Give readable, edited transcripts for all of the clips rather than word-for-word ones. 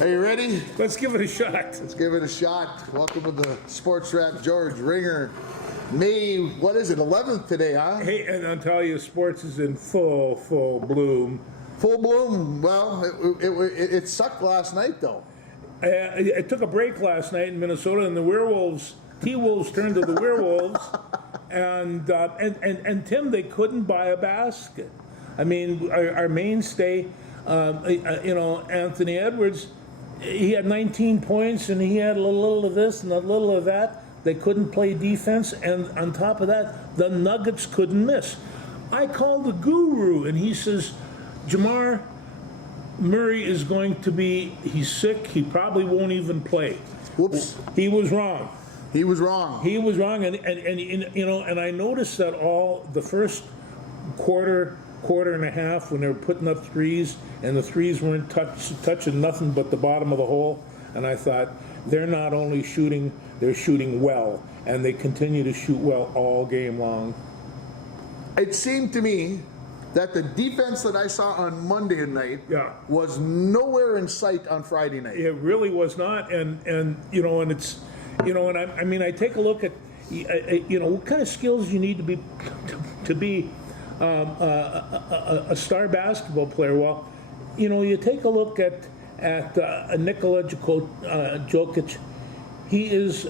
Are you ready? Let's give it a shot. Let's give it a shot. Welcome to the Sports Wrap George Ringer. May, what is it, 11th today, huh? Hey, and I'll tell you, sports is in full bloom. Full bloom. Well, it sucked last night, though. I took a break last night in Minnesota, and the Werewolves, T-Wolves turned to the Werewolves, and Tim, they couldn't buy a basket. I mean, our mainstay, Anthony Edwards, he had 19 points, and he had a little of this and a little of that. They couldn't play defense, and on top of that, the Nuggets couldn't miss. I called the guru, and he says, Jamar, Murray is going to be, he's sick, he probably won't even play. Whoops. He was wrong. He was wrong. He was wrong, and I noticed that all the first quarter and a half when they were putting up threes, and the threes weren't touching nothing but the bottom of the hole, and I thought, they're not only shooting, they're shooting well, and they continue to shoot well all game long. It seemed to me that the defense that I saw on Monday night was nowhere in sight on Friday night. It really was not, and it's, I take a look at, what kind of skills you need to be a star basketball player. Well, you take a look at Nikola Jokic. He is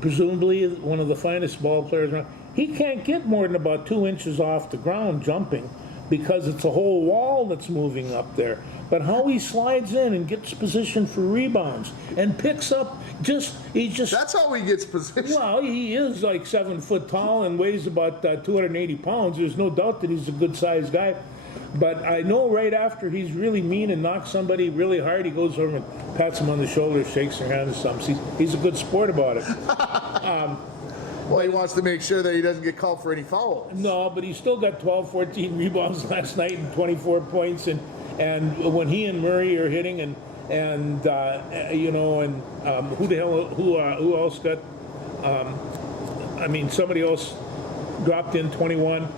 presumably one of the finest ball players around. He can't get more than about 2 inches off the ground jumping because it's a whole wall that's moving up there. But how he slides in and gets position for rebounds and picks up That's how he gets position. Well, he is like 7 foot tall and weighs about 280 pounds. There's no doubt that he's a good sized guy. But I know right after he's really mean and knocks somebody really hard, he goes over and pats him on the shoulder, shakes their hand or something. He's a good sport about it. Well, he wants to make sure that he doesn't get called for any fouls. No, but he still got 12, 14 rebounds last night and 24 points. And when he and Murray are hitting, who else got? Somebody else dropped in 21.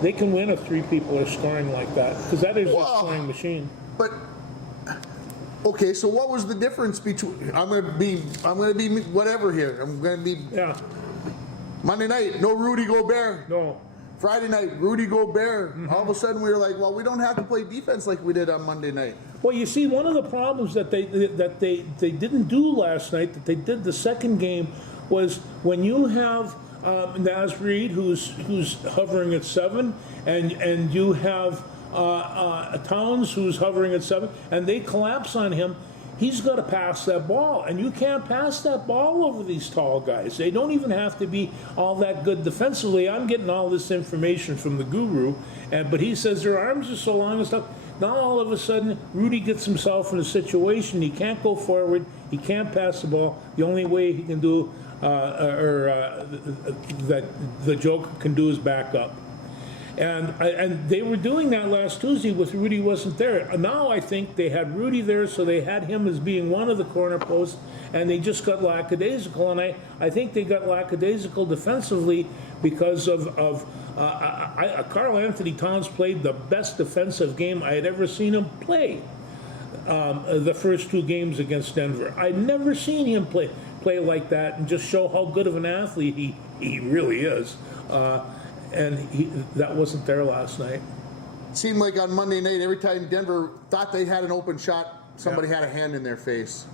They can win if 3 people are scoring like that, because that is a scoring machine. But okay, so what was the difference between? I'm gonna be whatever here. I'm gonna be Monday night, no Rudy Gobert. No. Friday night, Rudy Gobert. Mm-hmm. All of a sudden, we were like, well, we don't have to play defense like we did on Monday night. Well, you see, one of the problems that they didn't do last night, that they did the second game, was when you have Naz Reid, who's hovering at 7, and you have Towns, who's hovering at 7, and they collapse on him. He's got to pass that ball, and you can't pass that ball over these tall guys. They don't even have to be all that good defensively. I'm getting all this information from the guru, but he says their arms are so long and stuff. Now all of a sudden, Rudy gets himself in a situation he can't go forward, he can't pass the ball. The only way he can do, that the Joker can do, is back up. And they were doing that last Tuesday with Rudy wasn't there. Now I think they had Rudy there, so they had him as being one of the corner posts, and they just got lackadaisical. And I think they got lackadaisical defensively because of Karl Anthony Towns played the best defensive game I had ever seen him play. The first 2 games against Denver, I'd never seen him play like that and just show how good of an athlete he really is. And that wasn't there last night. It seemed like on Monday night, every time Denver thought they had an open shot, somebody had a hand in their face.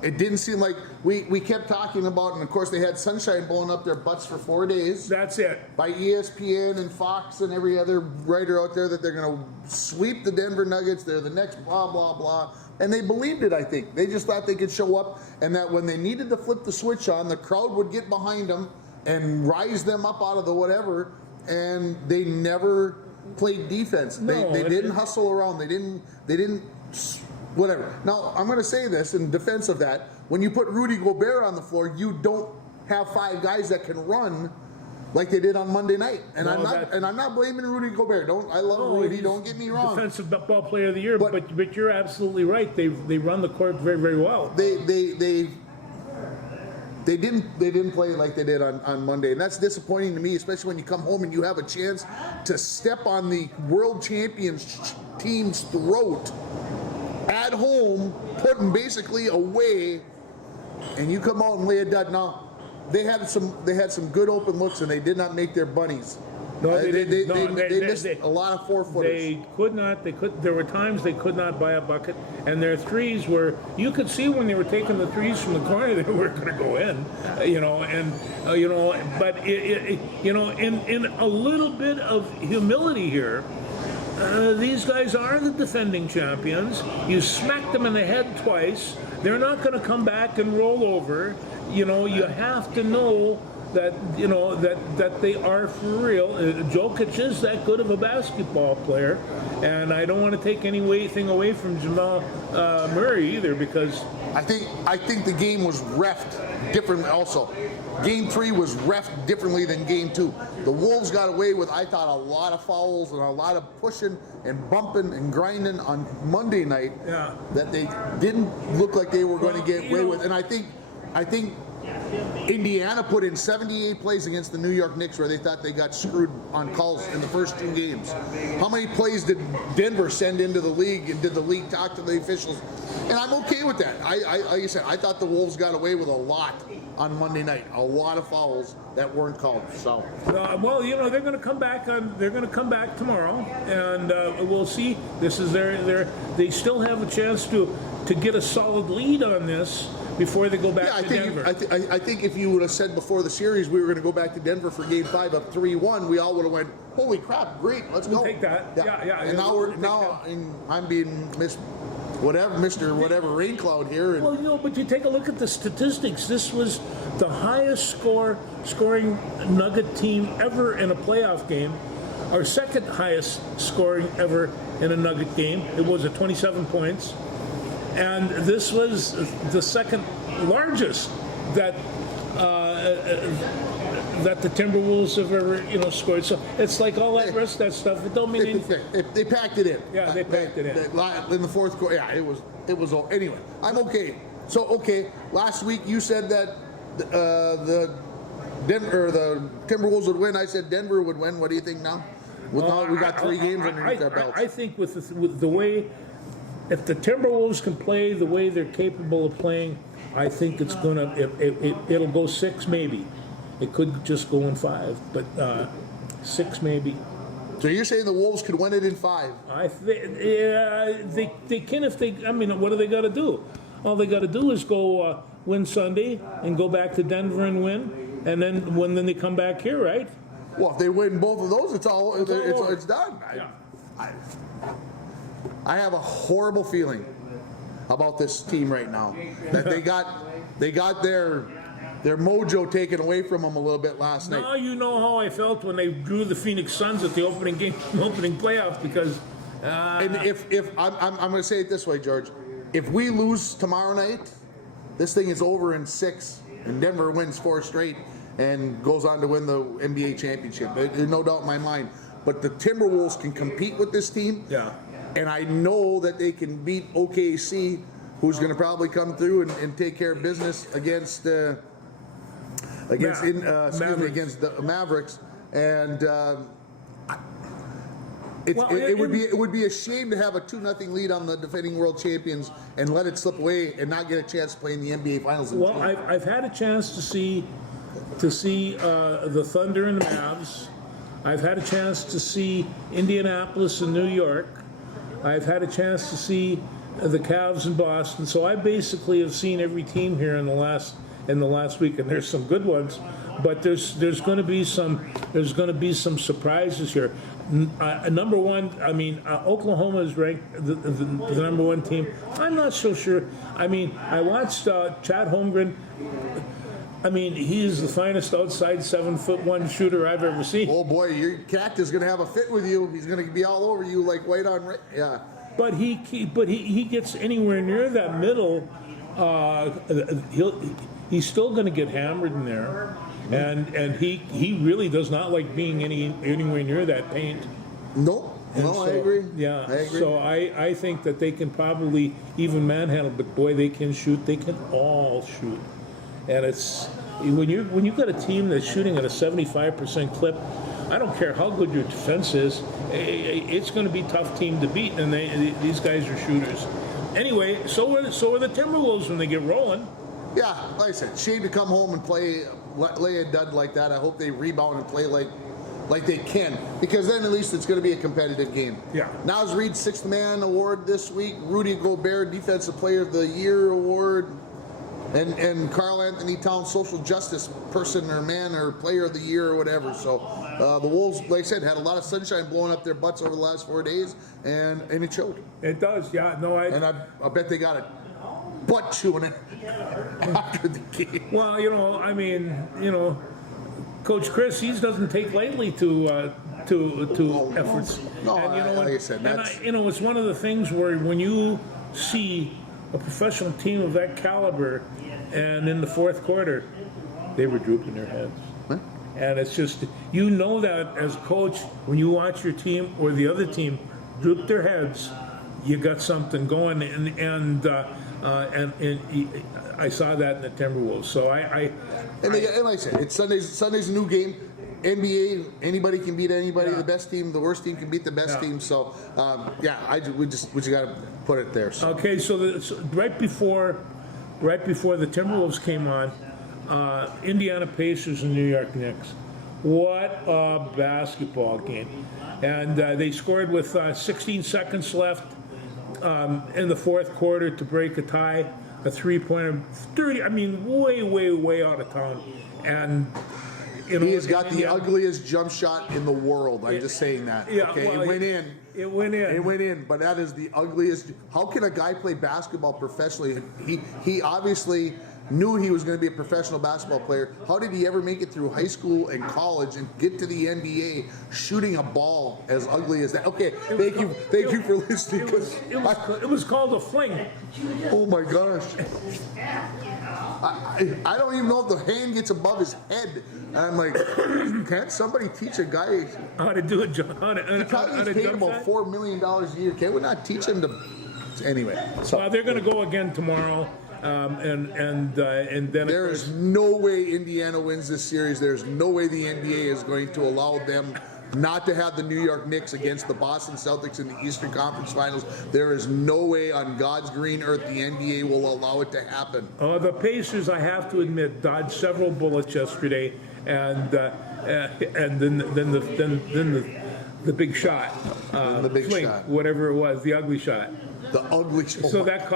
It didn't seem like we kept talking about, and of course they had sunshine blowing up their butts for 4 days. That's it. By ESPN and Fox and every other writer out there, that they're going to sweep the Denver Nuggets. They're the next blah, blah, blah. And they believed it, I think. They just thought they could show up, and that when they needed to flip the switch on, the crowd would get behind them and rise them up out of the whatever, and they never played defense. No, they didn't hustle around. They didn't whatever. Now, I'm going to say this in defense of that. When you put Rudy Gobert on the floor, you don't have 5 guys that can run like they did on Monday night. And I'm not blaming Rudy Gobert. I love Rudy, don't get me wrong. Defensive ball player of the year, but you're absolutely right. They run the court very, very well. they didn't play like they did on Monday, and that's disappointing to me, especially when you come home and you have a chance to step on the world champions team's throat at home, put them basically away, and you come out and lay a dud. Now they had some good open looks, and they did not make their bunnies. No, they didn't. They missed a lot of 4-footers. They could not. There were times they could not buy a bucket, and their threes were. You could see when they were taking the threes from the corner, they weren't going to go in. But in a little bit of humility here. These guys are the defending champions. You smacked them in the head twice. They're not going to come back and roll over. You have to know that that they are for real. Jokic is that good of a basketball player, and I don't want to take anything away from Jamal Murray either, because I think the game was reffed differently also. Game 3 was reffed differently than Game 2. The Wolves got away with, I thought, a lot of fouls and a lot of pushing and bumping and grinding on Monday night that they didn't look like they were going to get away with. And I think Indiana put in 78 plays against the New York Knicks where they thought they got screwed on calls in the first 2 games. How many plays did Denver send into the league, and did the league talk to the officials? And I'm okay with that. Like I said, I thought the Wolves got away with a lot on Monday night, a lot of fouls that weren't called. So, well, they're going to come back They're going to come back tomorrow, and we'll see. This is they still have a chance to get a solid lead on this before they go back to Denver. I think if you would have said before the series we were going to go back to Denver for Game 5 up 3-1, we all would have went, holy crap, great, let's go. Take that. Yeah. And now I'm being Mr. Whatever Rain Cloud here. And well, but you take a look at the statistics. This was the highest scoring Nugget team ever in a playoff game. Our second highest scoring ever in a Nugget game. It was at 27 points. And this was the second largest that the Timberwolves have ever scored. So it's like all that rest of that stuff. It don't mean anything. They packed it in. Yeah, they packed it in. In the fourth quarter. Yeah, it was anyway. I'm okay. So last week you said that the Timberwolves would win. I said Denver would win. What do you think now? Now we got 3 games underneath our belts. I think with the way, if the Timberwolves can play the way they're capable of playing, I think it's it'll go 6 maybe. It could just go in 5, but 6 maybe. So you're saying the Wolves could win it in 5? They can if they. I mean, what do they got to do? All they got to do is go win Sunday and go back to Denver and win, and then they come back here, right? Well, if they win both of those, it's done. Yeah. I have a horrible feeling about this team right now. That they got their mojo taken away from them a little bit last night. Now you know how I felt when they drew the Phoenix Suns at the opening playoff, because. And if I'm going to say it this way, George, if we lose tomorrow night, this thing is over in 6, and Denver wins 4 straight and goes on to win the NBA championship. There's no doubt in my mind. But the Timberwolves can compete with this team. Yeah. And I know that they can beat OKC, who's going to probably come through and take care of business against the Mavericks. And it would be a shame to have a 2-0 lead on the defending world champions and let it slip away and not get a chance to play in the NBA Finals. Well, I've had a chance to see the Thunder and the Mavs. I've had a chance to see Indianapolis and New York. I've had a chance to see the Cavs in Boston. So I basically have seen every team here in the last week, and there's some good ones, but there's going to be some surprises here. Number one, I mean, Oklahoma is ranked the number 1 team. I'm not so sure. I mean, I watched Chad Holmgren. I mean, he's the finest outside 7'1" shooter I've ever seen. Oh boy, your cat is going to have a fit with you. He's going to be all over you like white on red. Yeah. But he gets anywhere near that middle, he's still going to get hammered in there, and he really does not like being anywhere near that paint. No, I agree. Yeah, I agree. So I think that they can probably even manhandle, but boy, they can shoot. They can all shoot. and it's when you've got a team that's shooting at a 75% clip. I don't care how good your defense is, it's going to be a tough team to beat, and these guys are shooters. Anyway, so are the Timberwolves when they get rolling. Yeah, like I said, shame to come home and lay a dud like that. I hope they rebound and play like they can, because then at least it's going to be a competitive game. Yeah. Naz Reid Sixth Man Award this week. Rudy Gobert Defensive Player of the Year Award. And Karl Anthony Towns Social Justice Person or Man or Player of the Year or whatever. So the Wolves, like I said, had a lot of sunshine blowing up their butts over the last 4 days, and it showed. It does, yeah. No, I bet they got a butt chewing it after the game. Well, Coach Chris, he doesn't take lightly to efforts. No, and, like I said, it's one of the things where when you see a professional team of that caliber, and in the fourth quarter, they were drooping their heads. Huh? And it's just, that as coach, when you watch your team or the other team droop their heads, you got something going. And I saw that in the Timberwolves. So and like I said, it's Sunday's a new game. NBA, anybody can beat anybody. Yeah. The best team, the worst team can beat the best team. So, we just got to put it there. So. Okay, so right before the Timberwolves came on, Indiana Pacers and New York Knicks. What a basketball game! And they scored with 16 seconds left in the fourth quarter to break a tie, a three-pointer, 30. I mean, way out of town, and. He has got the ugliest jump shot in the world. I'm just saying that. Yeah, okay, well, it went in. It went in. It went in, but that is the ugliest. How can a guy play basketball professionally? He obviously knew he was going to be a professional basketball player. How did he ever make it through high school and college and get to the NBA shooting a ball as ugly as that? Okay, thank you for listening. It was called a fling. Oh my gosh. I don't even know if the hand gets above his head. And I'm like, can't somebody teach a guy How to do it, John? How he probably to paid jump about that? $4 million a year. Can we not teach him to? Anyway, so They're going to go again tomorrow, and then there is no way Indiana wins this series. There's no way the NBA is going to allow them not to have the New York Knicks against the Boston Celtics in the Eastern Conference Finals. There is no way on God's green earth the NBA will allow it to happen. The Pacers, I have to admit, dodged several bullets yesterday, and then the big shot, The big fling, shot. whatever it was, the ugly shot. The ugly shot. So that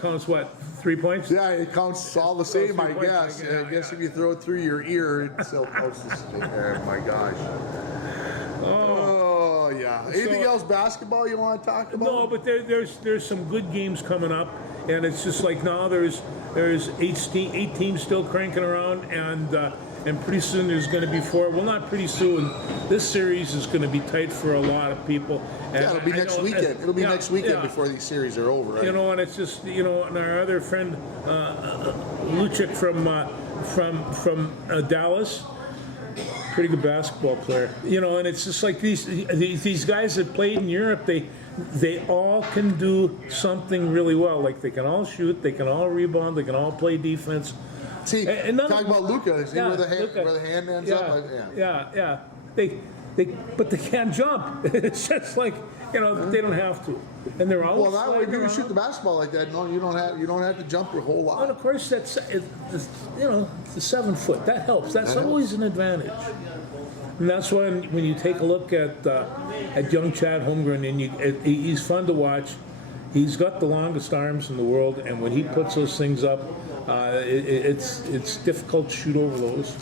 counts what, 3 points? Yeah, it counts all the same, I 3 points, guess. yeah, I guess if you throw it through your ear, it still counts the same. Oh my gosh. Oh yeah. Anything else basketball you want to talk about? No, but there's some good games coming up, and it's just like now there's eight teams still cranking around, and pretty soon there's going to be 4. Well, not pretty soon. This series is going to be tight for a lot of people. And Yeah, it'll be next weekend. It'll be next weekend before these series are over. Right? And it's just and our other friend Lucic from Dallas. Pretty good basketball player, and it's just like these guys that played in Europe, they all can do something really well. Like they can all shoot, they can all rebound, they can all play defense. See, talking about Luka, see where the hand ends up? Yeah. But they can't jump. It's just like they don't have to, and they're always. Well, if you can shoot the basketball like that, no, you don't have to jump a whole lot. And of course, the 7 foot that helps. That's always an advantage. And that's when you take a look at young Chad Holmgren, and he's fun to watch. He's got the longest arms in the world, and when he puts those things up, it's difficult to shoot over those.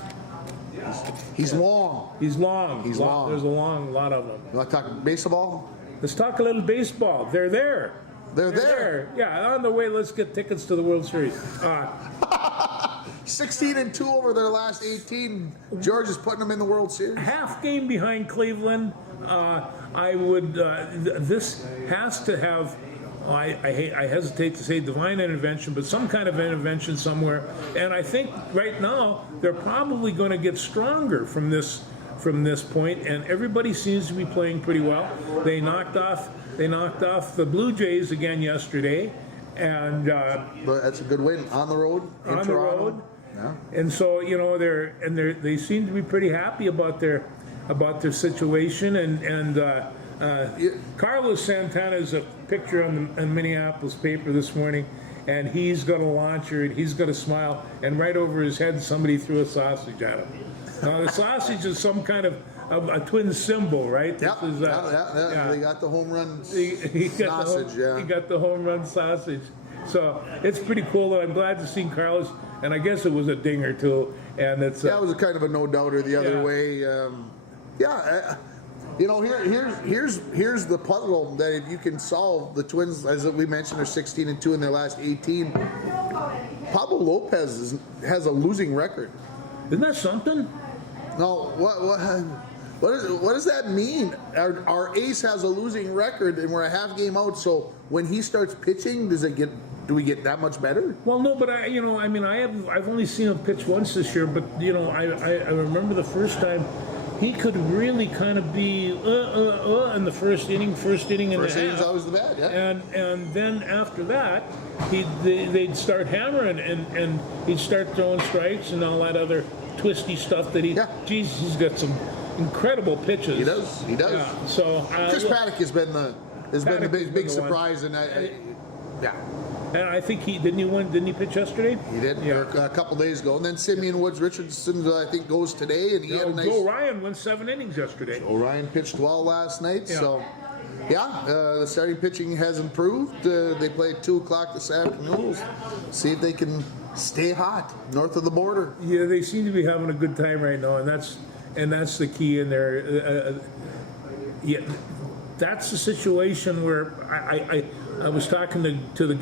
He's long. He's long. He's long. There's a lot of them. You want to talk baseball? Let's talk a little baseball. They're there. They're there. Yeah, on the way. Let's get tickets to the World Series. 16-2 over their last 18. George is putting them in the World Series. Half game behind Cleveland. I would. This has to have. I hesitate to say divine intervention, but some kind of intervention somewhere. And I think right now they're probably going to get stronger from this point. And everybody seems to be playing pretty well. They knocked off the Blue Jays again yesterday, and But that's a good win on the road. In Toronto. Yeah. And so, you know, they seem to be pretty happy about their situation. And Carlos Santana's a picture on the Minneapolis paper this morning, and he's got a launcher and he's got a smile, and right over his head somebody threw a sausage at him. Now the sausage is some kind of a twin symbol, right? Yeah, they got the home run sausage. He got the home run sausage. So it's pretty cool, and I'm glad to see Carlos. And I guess it was a dinger too. And it's it was a kind of a no doubter the other Yeah. way. You know, here's the puzzle that if you can solve. The Twins, as we mentioned, are 16-2 in their last 18. Pablo Lopez has a losing record. Isn't that something? No, what does that mean? Our ace has a losing record, and we're a half game out. So when he starts pitching, do we get that much better? Well, no, but I've only seen him pitch once this year. But you know, I remember the first time he could really kind of be in the first inning and First a inning's half. always the bad, yeah. And then after that, they'd start hammering and he'd start throwing strikes and all that other twisty stuff that Yeah. he's got some incredible pitches. He does. Yeah. So Chris Paddock has been the Paddock has been big the surprise, and yeah. And I think didn't he pitch yesterday? He did Yeah. a couple days ago, and then Simeon Woods Richardson I think goes today, and he had a nice. Joe Ryan went 7 innings yesterday. Orion pitched well last night, Yeah. so the starting pitching has improved. They play at 2:00 this afternoon. We'll see if they can stay hot north of the border. Yeah, they seem to be having a good time right now, and that's the key in there. That's the situation where I was talking to the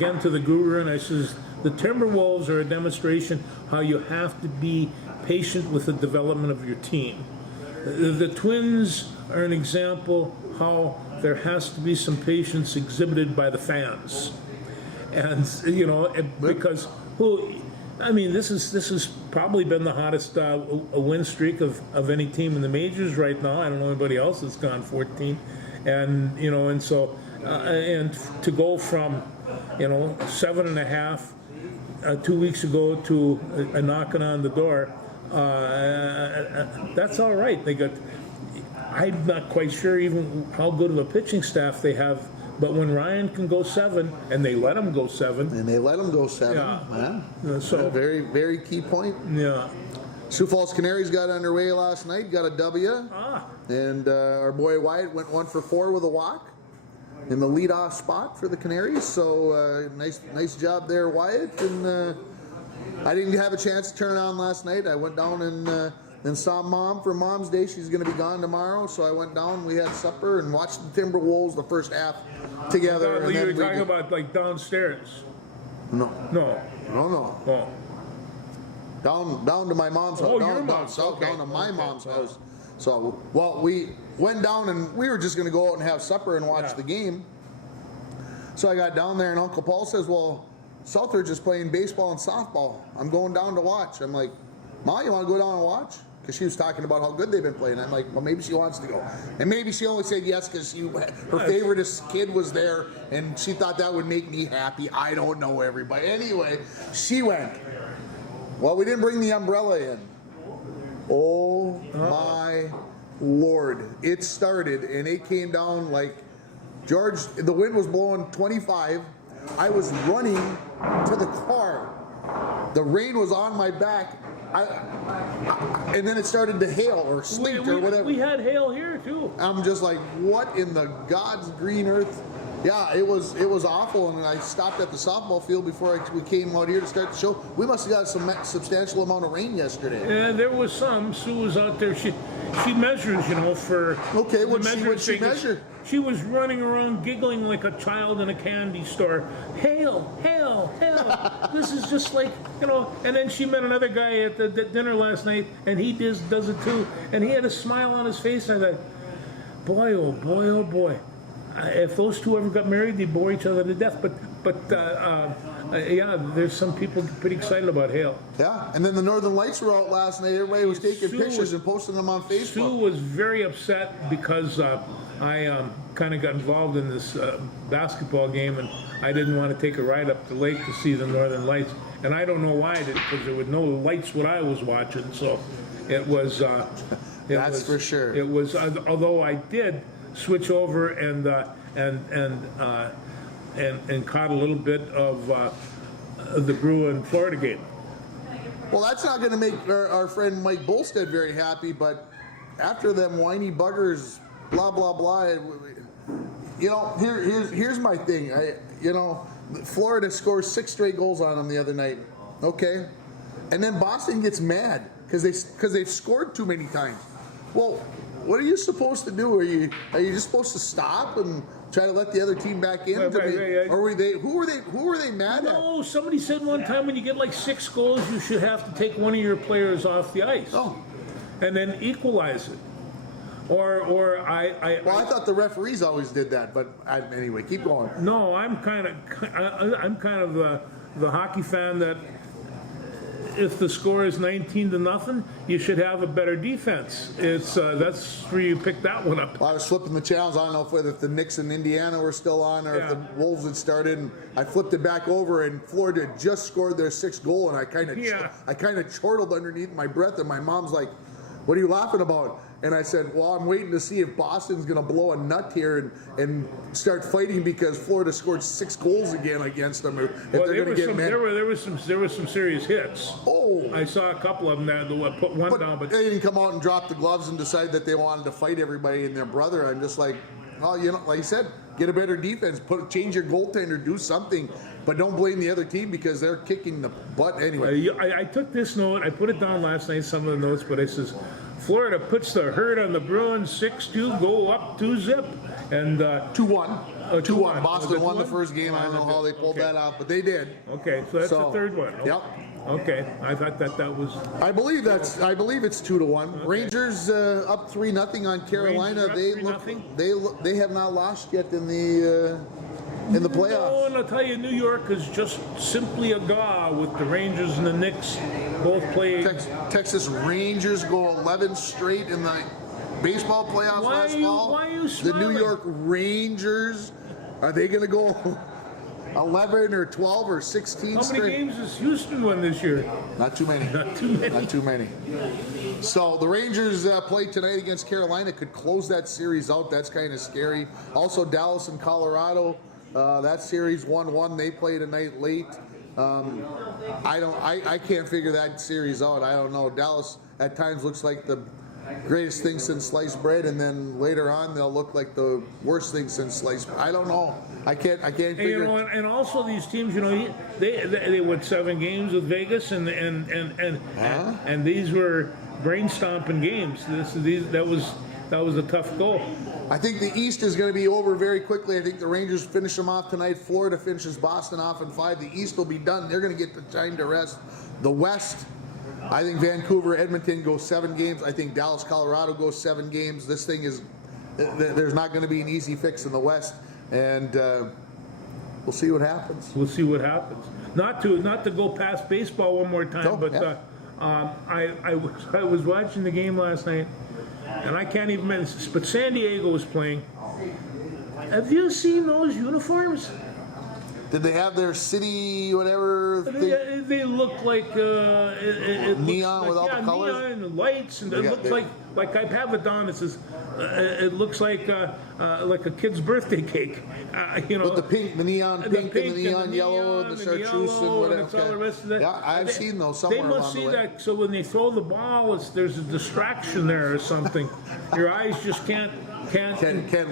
guru, and I says the Timberwolves are a demonstration how you have to be patient with the development of your team. The Twins are an example how there has to be some patience exhibited by the fans, and you know, because this has probably been the hottest win streak of any team in the majors right now. I don't know anybody else that's gone 14, and you know, and so and to go from 7.5 2 weeks ago to a knocking on the door, that's all right. I'm not quite sure even how good of a pitching staff they have. But when Ryan can go 7, and they let him go 7, Yeah. So Very, very key point. yeah, Sioux Falls Canaries got underway last night, got a W, ah, and our boy Wyatt went 1 for 4 with a walk in the leadoff spot for the Canaries. So nice job there, Wyatt. And I didn't have a chance to turn it on last night. I went down and saw Mom for Mom's Day. She's going to be gone tomorrow, so I went down. We had supper and watched the Timberwolves the first half together. you were talking about like downstairs. No. Oh, Down to my mom's house. Oh, down, your down mom's, south, okay. down to my mom's house. So, we went down and we were just going to go out and have supper and watch the game. So I got down there and Uncle Paul says, well, Southridge is playing baseball and softball. I'm going down to watch. I'm like, Ma, you want to go down and watch? Because she was talking about how good they've been playing. I'm like, well, maybe she wants to go. And maybe she only said yes because her favorite kid was there and she thought that would make me happy. I don't know everybody. Anyway, she went. Well, we didn't bring the umbrella in. Oh my Lord. It started and it came down like, George, the wind was blowing 25. I was running to the car. The rain was on my back. And then it started to hail or sleet or whatever. We had hail here too. I'm just like, what in the God's green earth? Yeah, it was awful. And I stopped at the softball field before we came out here to start the show. We must have got some substantial amount of rain yesterday. And there was some. Sue was out there. She measures, for. Okay, what'd she measure? She was running around giggling like a child in a candy store. Hail, hail, hail. This is just like, and then she met another guy at the dinner last night, and he does it too. And he had a smile on his face, and I thought, boy, oh boy, oh boy. If those two ever got married, they'd bore each other to death. But yeah, there's some people pretty excited about hail. Yeah, and then the Northern Lights were out last night. Everybody was taking pictures and posting them on Facebook. Sue was very upset because I kind of got involved in this basketball game, and I didn't want to take a ride up the lake to see the Northern Lights. and I don't know why, because there were no lights what I was watching, so it was. That's for sure. It was, although I did switch over and caught a little bit of the Bruin Florida game. Well, that's not going to make our friend Mike Bolstead very happy, but after them whiny buggers, blah, blah, blah, you know, here's my thing. Florida scores 6 straight goals on them the other night, okay? And then Boston gets mad because they've scored too many times. Well, what are you supposed to do? Are you just supposed to stop and try to let the other team back in? Right. Or who were they mad at? No, somebody said one time when you get like 6 goals, you should have to take one of your players off the ice. Oh. And then equalize it. Or I thought the referees always did that, but anyway, keep going. No, I'm kind of the hockey fan that if the score is 19-0, you should have a better defense. It's that's where you pick that one up. Well, I was flipping the channels. I don't know if the Knicks in Indiana were still on or if the Wolves had started. And I flipped it back over, and Florida had just scored their 6th goal, and I kind of chortled underneath my breath, and my mom's like, "What are you laughing about?" And I said, well, I'm waiting to see if Boston's going to blow a nut here and start fighting because Florida scored 6 goals again against them. If they're going to get mad. There was some serious hits. Oh. I saw a couple of them that put one down. But they didn't come out and drop the gloves and decide that they wanted to fight everybody and their brother. I'm just like, well, like you said, get a better defense. Change your goaltender, do something. But don't blame the other team because they're kicking the butt anyway. I took this note. I put it down last night, some of the notes, but it says, Florida puts the hurt on the Bruins 6-2, go up 2-zip. And 2-1. 2-1. Boston won the first game. I don't know how they pulled that out, but they did. Okay, so that's the third one. Yep. Okay, I thought that was. I believe it's 2-1. Okay. Rangers up 3-0 on Carolina. They have not lost yet in the playoffs. No, and I'll tell you, New York is just simply agog with the Rangers and the Knicks both playing. Texas Rangers go 11 straight in the baseball playoffs last fall. Why are you smiling? The New York Rangers, are they going to go 11 or 12 or 16 straight? How many games has Houston won this year? Not too many. Not too many. Not too many. So the Rangers play tonight against Carolina. Could close that series out. That's kind of scary. Also Dallas and Colorado. That series 1-1. They play tonight late. I can't figure that series out. I don't know. Dallas at times looks like the greatest thing since sliced bread, and then later on they'll look like the worst thing since sliced bread. I don't know. I can't figure. And also these teams, they won 7 games with Vegas, and these were brain stomping games. That was a tough goal. I think the East is going to be over very quickly. I think the Rangers finish them off tonight. Florida finishes Boston off in 5. The East will be done. They're going to get the time to rest. The West, I think Vancouver, Edmonton goes 7 games. I think Dallas, Colorado goes 7 games. This thing is, there's not going to be an easy fix in the West, and we'll see what happens. We'll see what happens. Not to go past baseball one more time, I was watching the game last night. And I can't even mention, but San Diego was playing. Have you seen those uniforms? Did they have their city whatever thing? They look like neon with all the colors, neon and lights, and it looks like I have it on. It says it looks like a kid's birthday cake. With the pink, the neon pink, and the neon yellow, and the chartreuse and whatever. All the rest of that. Yeah, I've seen those somewhere along the way. They must see that. So when they throw the ball, there's a distraction there or something. Your eyes just can't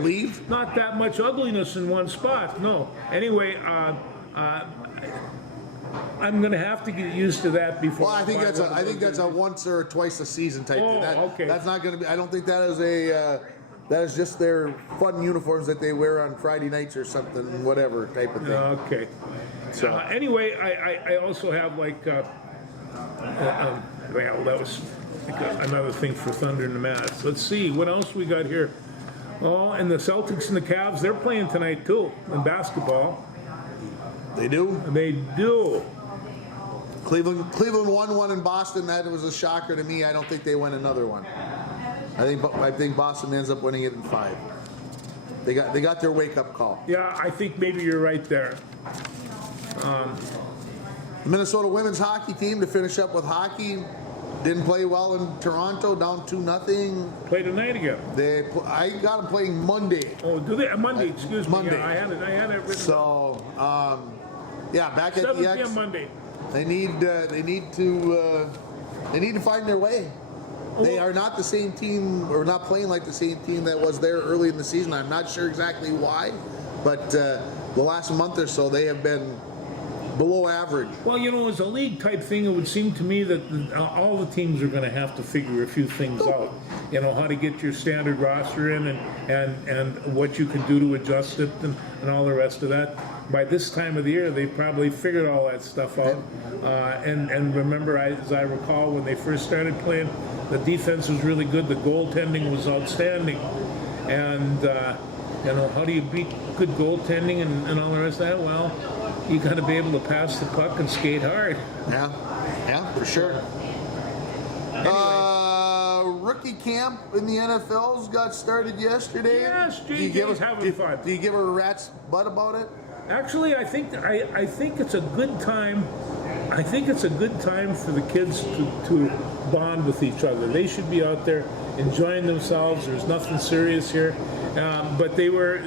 leave. Not that much ugliness in one spot. No. Anyway, I'm going to have to get used to that before. Well, I think that's a once or twice a season type thing. Okay. That's not going to be. I don't think that is that is just their fun uniforms that they wear on Friday nights or something, whatever type of thing. Okay. So anyway, I also have well, that was another thing for Thunder and the Mavs. Let's see what else we got here. Oh, and the Celtics and the Cavs, they're playing tonight too in basketball. They do? They do. Cleveland won one in Boston. That was a shocker to me. I don't think they win another one. I think Boston ends up winning it in 5. They got their wake-up call. Yeah, I think maybe you're right there. The Minnesota women's hockey team, to finish up with hockey, didn't play well in Toronto, down 2-0. Play tonight again. I got them playing Monday. Oh, do they? Monday, excuse me. Monday. Yeah, I had it written down. So, back at 7 the X. p.m. Monday. They need to find their way. They are not the same team, or not playing like the same team that was there early in the season. I'm not sure exactly why, but the last month or so they have been below average. Well, as a league type thing, it would seem to me that all the teams are going to have to figure a few things out. How to get your standard roster in and what you can do to adjust it and all the rest of that. By this time of the year, they've probably figured all that stuff out. And remember, as I recall, when they first started playing, the defense was really good. The goaltending was outstanding. And, how do you beat good goaltending and all the rest of that? Well, you got to be able to pass the puck and skate hard. Yeah, for sure. Rookie camp in the NFL's got started yesterday. Yes, JJ's having fun. Do you give her a rat's butt about it? Actually, I think it's a good time. I think it's a good time for the kids to bond with each other. They should be out there enjoying themselves. There's nothing serious here. But they were,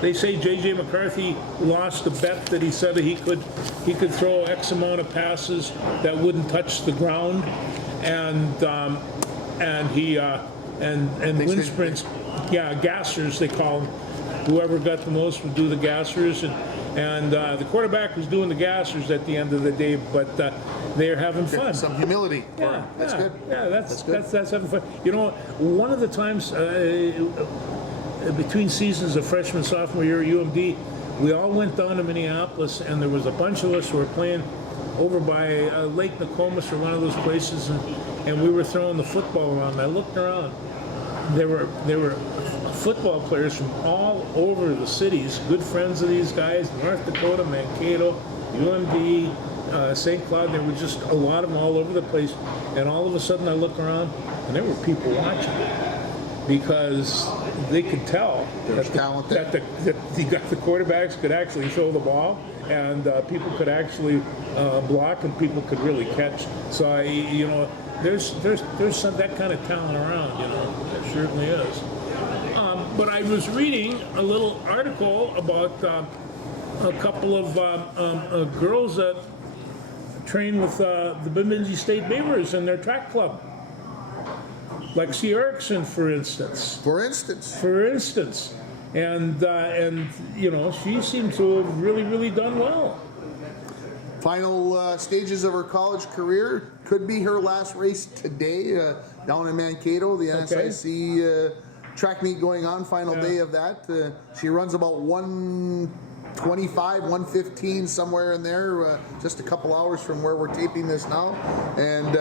they say J.J. McCarthy lost a bet that he said he could throw X amount of passes that wouldn't touch the ground, and wind sprints, gassers they call them. Whoever got the most would do the gassers, and the quarterback was doing the gassers at the end of the day, but they're having fun. Some humility. Yeah, that's good. Yeah, That's good. that's having fun. One of the times between seasons of freshman, sophomore year at UMD, we all went down to Minneapolis, and there was a bunch of us who were playing over by Lake Nokomis or one of those places, and we were throwing the football around. And I looked around. There were football players from all over the cities, good friends of these guys, North Dakota, Mankato, UMD, St. Cloud. There were just a lot of them all over the place. And all of a sudden I look around, and there were people watching, because they could tell that the quarterbacks could actually throw the ball, and people could actually block, and people could really catch. So there's some that kind of talent around. There certainly is. But I was reading a little article about a couple of girls that train with the Bemidji State Beavers in their track club. Lexi Erickson, for instance. And she seems to have really, really done well. Final stages of her college career. Could be her last race today down in Mankato. The NSIC track meet going on. Final day of that. She runs about 1:25, 1:15, somewhere in there. Just a couple hours from where we're taping this now. And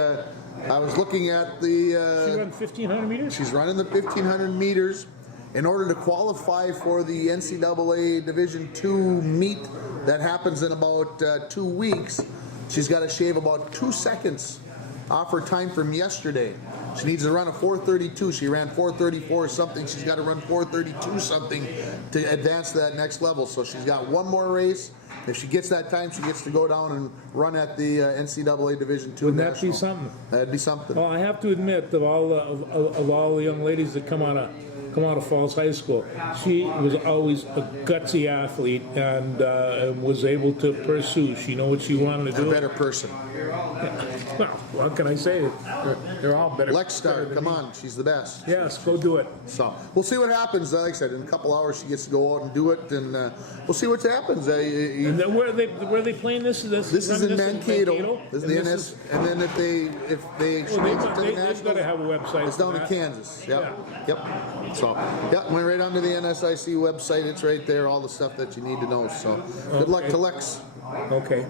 I was looking at the... she ran 1,500 meters? She's running the 1,500 meters. In order to qualify for the NCAA Division II meet that happens in about 2 weeks, she's got to shave about 2 seconds off her time from yesterday. She needs to run a 4:32. She ran 4:34 something. She's got to run 4:32 something to advance to that next level. So she's got one more race. If she gets that time, she gets to go down and run at the NCAA Division II. Wouldn't that be something? That'd be something. Well, I have to admit, of all the young ladies that come out of Falls High School, she was always a gutsy athlete and was able to pursue. She knew what she wanted to do. A better person. Well, what can I say? They're all better. Lex Star, come on, she's the best. Yes, go do it. So we'll see what happens. Like I said, in a couple hours she gets to go out and do it, and we'll see what happens. And then where are they playing this? This is in Mankato. This is the NS, and then if they exchange it to the they've got to have a website. It's down in Kansas. Yep. So went right onto the NSIC website. It's right there. All the stuff that you need to know. So good luck to Lex. Okay.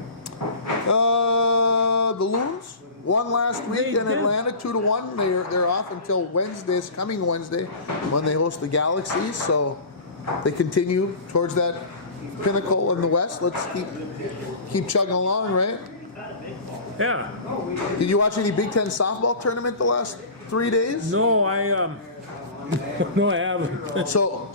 The Loons won last week in Atlanta 2-1. They're off until Wednesday, coming Wednesday, when they host the Galaxy. So they continue towards that pinnacle in the West. Let's keep chugging along, right? Yeah. Did you watch any Big Ten softball tournament the last 3 days? No, No, I haven't. So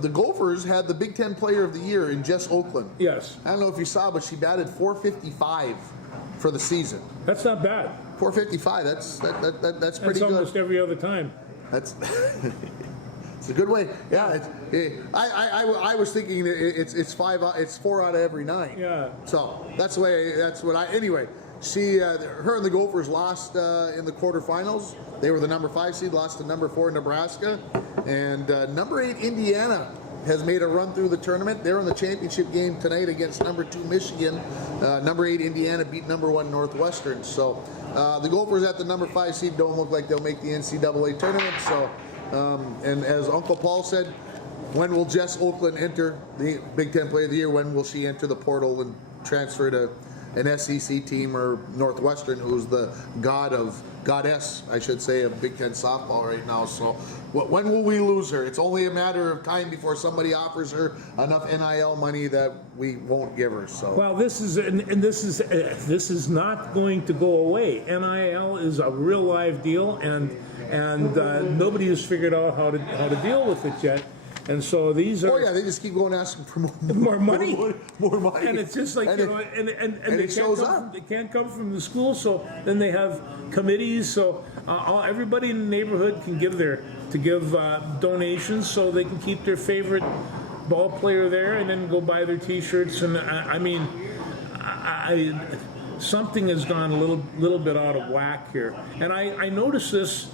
the Gophers had the Big Ten Player of the Year in Jess Oakland. Yes, I don't know if you saw, but she batted .455 for the season. that's not bad. .455. That's pretty That's good. almost every other time. That's it's a good way. Yeah, I was thinking that it's 4 out of every 9. Yeah. So that's the way. That's what I. Anyway, her and the Gophers lost in the quarterfinals. They were the number 5 seed, lost to number 4 Nebraska, and number 8 Indiana has made a run through the tournament. They're in the championship game tonight against number 2 Michigan. Number 8 Indiana beat number 1 Northwestern. So the Gophers at the number 5 seed don't look like they'll make the NCAA tournament. So, and as Uncle Paul said, when will Jess Oakland enter the Big Ten Player of the Year? When will she enter the portal and transfer to an SEC team or Northwestern, who's the goddess, I should say, of Big Ten softball right now? So when will we lose her? It's only a matter of time before somebody offers her enough NIL money that we won't give her. So Well, this is not going to go away. NIL is a real live deal, and nobody has figured out how to deal with it yet. And so these are. Oh yeah, they just keep going asking for more money. More money. And it's just like, and you know, and they it shows up. They can't come from the school, so then they have committees. So everybody in the neighborhood can give donations, so they can keep their favorite ball player there, and then go buy their T-shirts. And I mean, something has gone a little bit out of whack here, and I noticed this.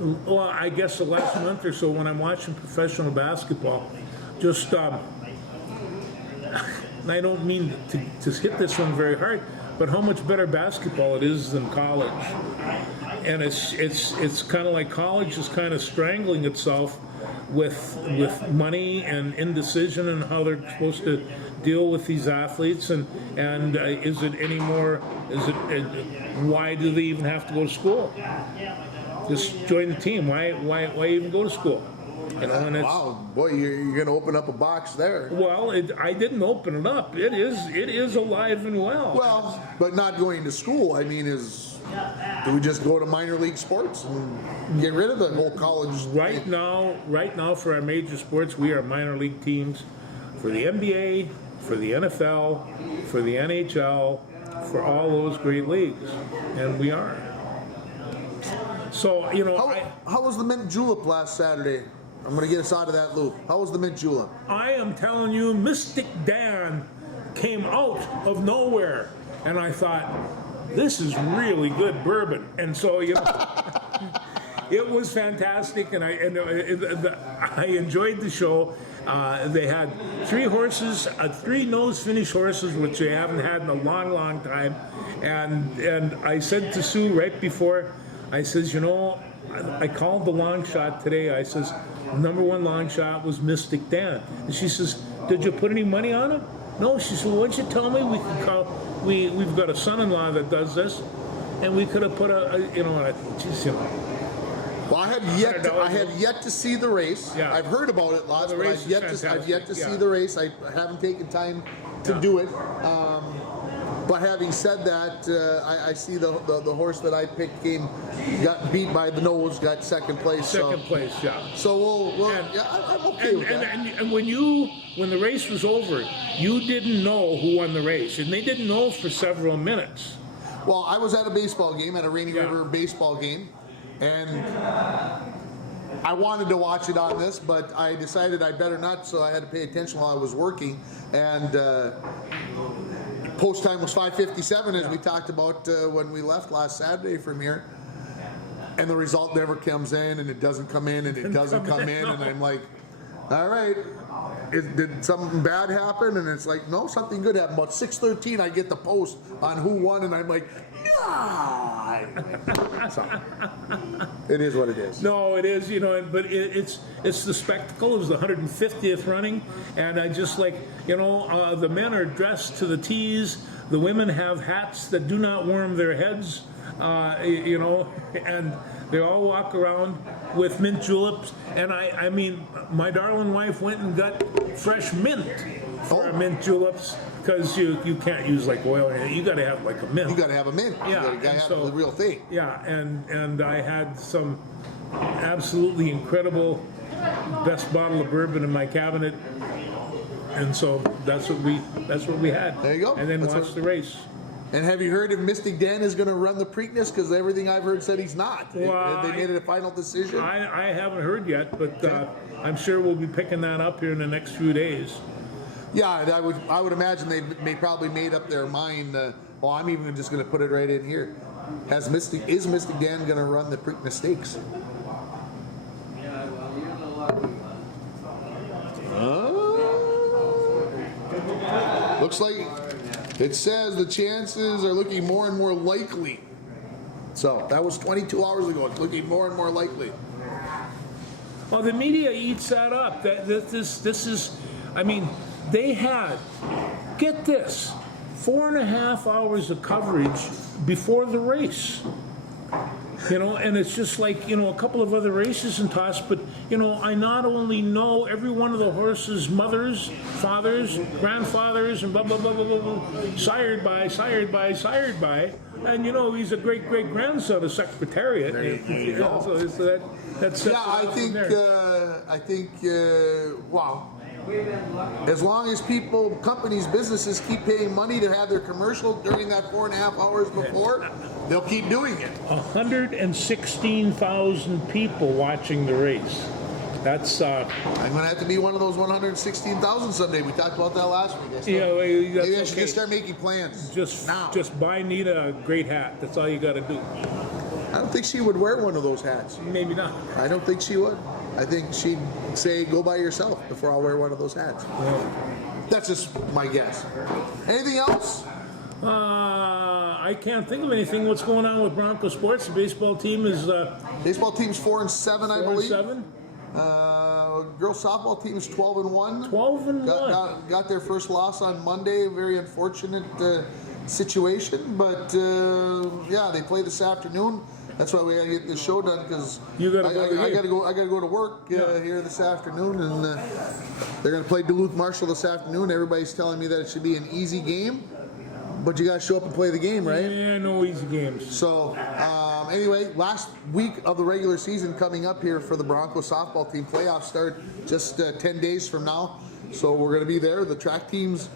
Well, I guess the last month or so when I'm watching professional basketball, just and I don't mean to hit this one very hard, but how much better basketball it is than college. And it's kind of like college is kind of strangling itself with money and indecision and how they're supposed to deal with these athletes, and is it anymore? Why do they even have to go to school? Just join the team. Why even go to school? You know, and wow, boy, you're going to open up a box there. Well, I didn't open it up. It is alive and well. Well, but not going to school. I mean, do we just go to minor league sports and get rid of the whole college? Right now, for our major sports, we are minor league teams. For the NBA, for the NFL, for the NHL, for all those great leagues, and we are. So, you know, how was the mint julep last Saturday? I'm going to get us out of that loop. How was the mint julep? I am telling you, Mystic Dan came out of nowhere, and I thought, this is really good bourbon. And so, you know, it was fantastic, and I enjoyed the show. They had 3 horses, 3 nose finish horses, which they haven't had in a long, long time. And I said to Sue right before, I says, you know, I called the long shot today. I says, number 1 long shot was Mystic Dan. And she says, did you put any money on it? No. She said, well, why don't you tell me? We can call. We've got a son-in-law that does this, and we could have put geez, you know. Well, I have yet to see the race. Yeah. I've heard about it lots, but I've yet to see Yeah. the race. I haven't taken time to do it. But having said that, I see the horse that I picked got beat by the nose, got second place. Second place, yeah. So I'm okay with that. And when the race was over, you didn't know who won the race, and they didn't know for several minutes. Well, I was at a baseball game, at a Rainy Yeah. River baseball game, and I wanted to watch it on this, but I decided I better not, so I had to pay attention while I was working. And post time was 5:57, as we talked about when we left last Saturday from here. And the result never comes in, and it doesn't come in, and it doesn't come in, and I'm like, all right, did something bad happen? And it's like, no, something good happened. About 6:13, I get the post on who won, and I'm like, no. So, it is what it is. No, it is, you know, but it's the spectacle. It was the 150th running, and I just like, you know, the men are dressed to the T's. The women have hats that do not warm their heads, you know, and they all walk around with mint juleps. And I mean, my darling wife went and got fresh mint for mint juleps, because you can't use like oil. You got to have like a mint. You got to have a mint. Yeah, You got to have the real thing. Yeah, and I had some absolutely incredible, best bottle of bourbon in my cabinet, and so that's what we had. There you go. And then That's watch what- the race. And have you heard if Mystic Dan is going to run the Preakness? Because everything I've heard said he's not. Well, Have they made it a final decision? I haven't heard yet, but I'm sure we'll be picking that up here in the next few days. Yeah, and I would imagine they probably made up their mind. Well, I'm even just going to put it right in here. Is Mystic Dan going to run the Preakness Stakes? Looks like it says the chances are looking more and more likely. So that was 22 hours ago. It's looking more and more likely. Well, the media eats that up. This is, I mean, they had, get this, 4.5 hours of coverage before the race. You know, and it's just like, you know, a couple of other races in toss, but, you know, I not only know every one of the horses' mothers, fathers, grandfathers, and blah, blah, blah, blah, blah, blah, sired by, and, you know, he's a great-great-grandson of Secretariat. There you go. So that's Yeah, I think, wow. As long as companies, businesses keep paying money to have their commercial during that 4.5 hours before, they'll keep doing it. 116,000 people watching the race. That's I'm going to have to be one of those 116,000 someday. We talked about that last week. Maybe I should just start making plans now. Just buy Nita a great hat. That's all you got to do. I don't think she would wear one of those hats. Maybe not. I don't think she would. I think she'd say, go by yourself before I'll wear one of those hats. That's just my guess. Anything else? I can't think of anything. What's going on with Bronco Sports? The baseball team is Baseball team's 4-7, I believe. 4-7. Girls softball team is 12-1. 12-1. Got their first loss on Monday. Very unfortunate situation, but yeah, they play this afternoon. That's why we gotta get this show done, because I gotta go to work here this afternoon, and they're gonna play Duluth Marshall this afternoon. Everybody's telling me that it should be an easy game, but you gotta show up and play the game, right? Yeah, no easy games. So anyway, last week of the regular season coming up here for the Broncos softball team. Playoffs start just 10 days from now, so we're gonna be there. The track teams,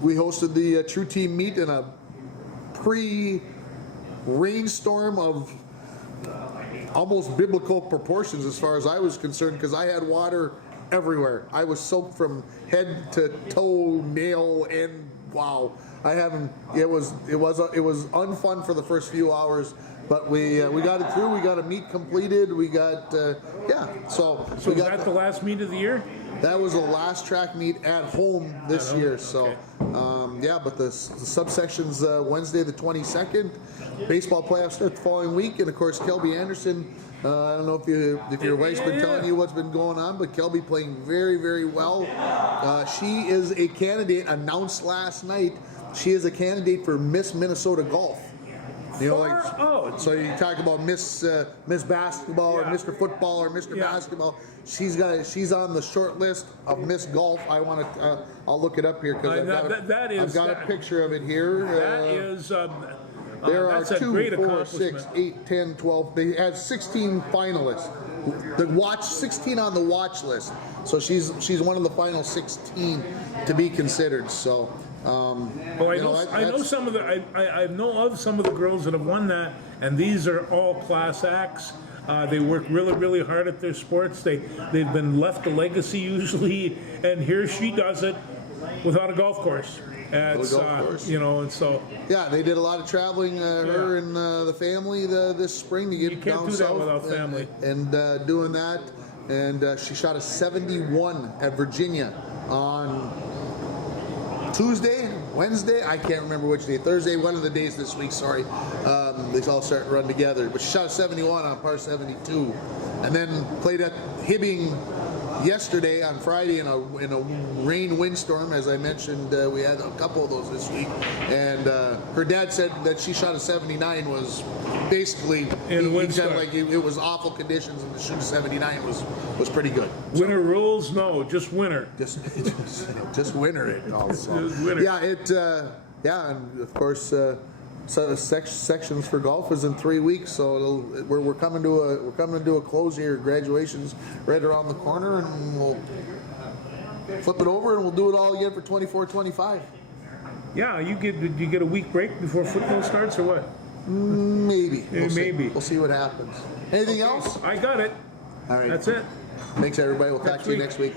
we hosted the True Team meet in a rainstorm of almost biblical proportions as far as I was concerned, because I had water everywhere. I was soaked from head to toe, nail, and wow. It was unfun for the first few hours, but we got it through. We got a meet completed. We got So was that the last meet of the year? That was the last track meet at home this year. So, yeah, but the subsection's Wednesday the 22nd. Baseball playoffs start the following week, and of course, Kelby Anderson. I don't know if your wife's been telling you what's been going on, but Kelby playing very, very well. She is a candidate, announced last night. She is a candidate for Miss Minnesota Golf. You know, so you talk about Miss Basketball or Mr. Football or Mr. Basketball. She's on the short list of Miss Golf. I'll look it up here because I've got a picture of it here. That is. There are that's a 2, great 4, 6, 8, 10, 12. They had 16 finalists. 16 on the watch list. So she's one of the final 16 to be considered. So. I know some of the girls that have won that, and these are all class acts. They work really, really hard at their sports. They've been left a legacy usually, and here she does it without a golf course. You know, and so yeah, they did a lot of traveling. Her and the family this spring to get down south. You can't do that without family. And doing that, and she shot a 71 at Virginia on Tuesday, Wednesday, I can't remember which day, Thursday, one of the days this week, sorry. They all start to run together. But she shot a 71 on par 72. And then played at Hibbing yesterday on Friday in a rain windstorm. As I mentioned, we had a couple of those this week. And her dad said that she shot a 79 was basically, he said like it was awful conditions, and to shoot a 79 was pretty good. Winter rules? No, just winter. Just winter it also. Winter. Yeah, and of course, set of sections for golf is in 3 weeks, so we're coming to a close here. Graduation's right around the corner, and we'll flip it over and we'll do it all again for 24-25. Yeah, you get a week break before football starts, or what? Maybe. Maybe. We'll see what happens. Anything else? I got it. All right. That's it. Thanks, everybody. We'll talk Next to you week. next week.